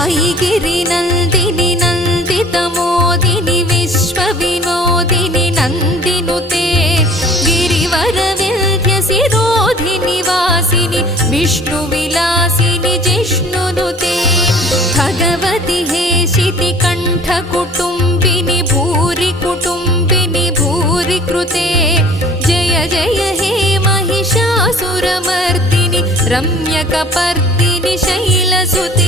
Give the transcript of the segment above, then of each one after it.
ऐगिरि नन्दिनि नन्दितमोदिनि विश्वविनोदिनि नन्दिनुते गिरिवरविन्ध्यसिरोधिनि वासिनि विष्णुविलासिनि जिष्णुनुते भगवति हेशिति कण्ठकुटुम्बिनि भूरि कुटुम्बिनि भूरि कृते जय जय हे महिषासुरमर्दिनि रम्यकपर्दिनि शैलसुते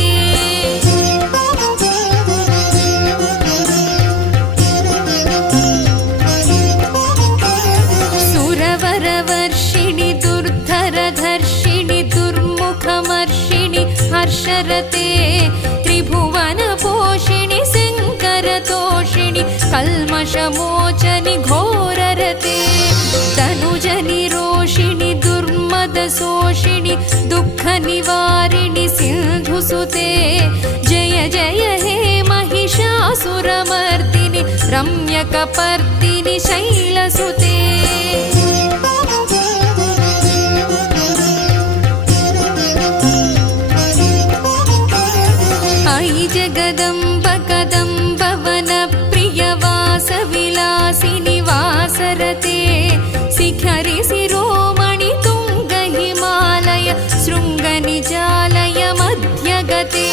सुरवरवर्षिणि दुर्धरधर्षिणि दुर्मुखमर्षिणि हर्षरते त्रिभुवनपोषिणि शङ्करतोषिणि कल्मषमोचनि घोररते तनुजनि रोषिणि दुर्मदशोषिणि दुःखनिवारिणि सिन्धुसुते जय जय हे महिषासुरमर्दिनि रम्यकपर्दिनि शैलसुते अयि जगदम्ब कदम्ब वनप्रियवासविलासिनि वासरते शिखरि शिरोमणि तुङ्ग हिमालय शृङ्गनिजालय मध्यगते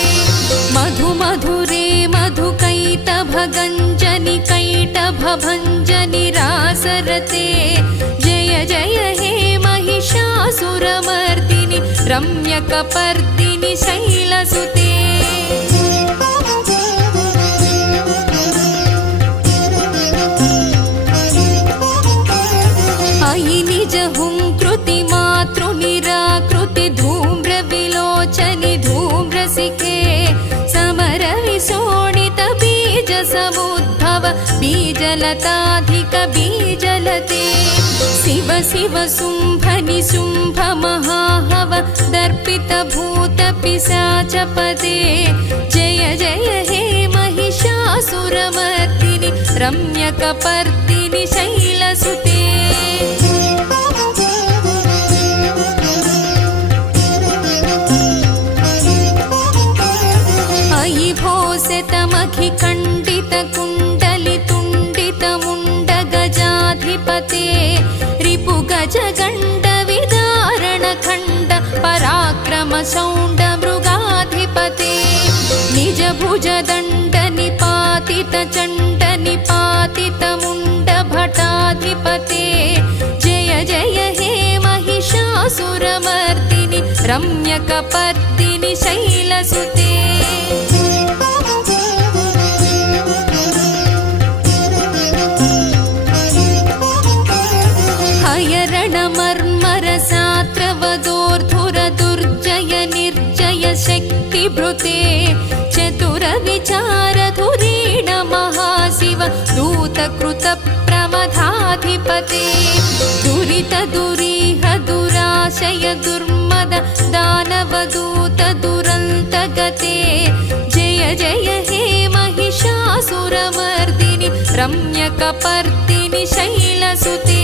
मधुमधुरे मधुकैटभगञ्जनि कैटभभञ्जनि रासरते जय जय हे महिषासुरमर्दिनि रम्यकपर्दिनि शैलसुते अयि निज हुंकृति मातृनिराकृति धूम्रविलोचनि धूम्रशिखे समरविशोणित बीजसमुद्भव बीजलताधिक बीजलते शिव शिव शुम्भनि शुम्भ महाहव दर्पित भूत पिशाचपदे जय जय हे महिषासुरमर्दिनि रम्यकपर्दिनि शैलसुते अयि भोसितमखि खण्डित कुण्डलि तुण्डित मुण्ड गजाधिपते रिपु गज गण्ड विदारण खण्ड पराक्रम शौण्ड मृगाधिपते निज भुज दण्ड निपातित चण्ड निपातित मुण्ड भटाधिपते जय जय हे महिषासुरमर्दिनि रम्यकपर्दिनि शैलसुते हयरणमर्मरसात्रवदोर्धुर दुर्जय निर्जय शक्तिभृते चतुर विचारधुरीण महाशिव दूतकृत प्रमथाधिपते दुरित दुरीह दुराशय दुर्मद दानवदूत दुरन्तगते जय जय हे महिषासुरमर्दिनि रम्यकपर्दिनि शैलसुते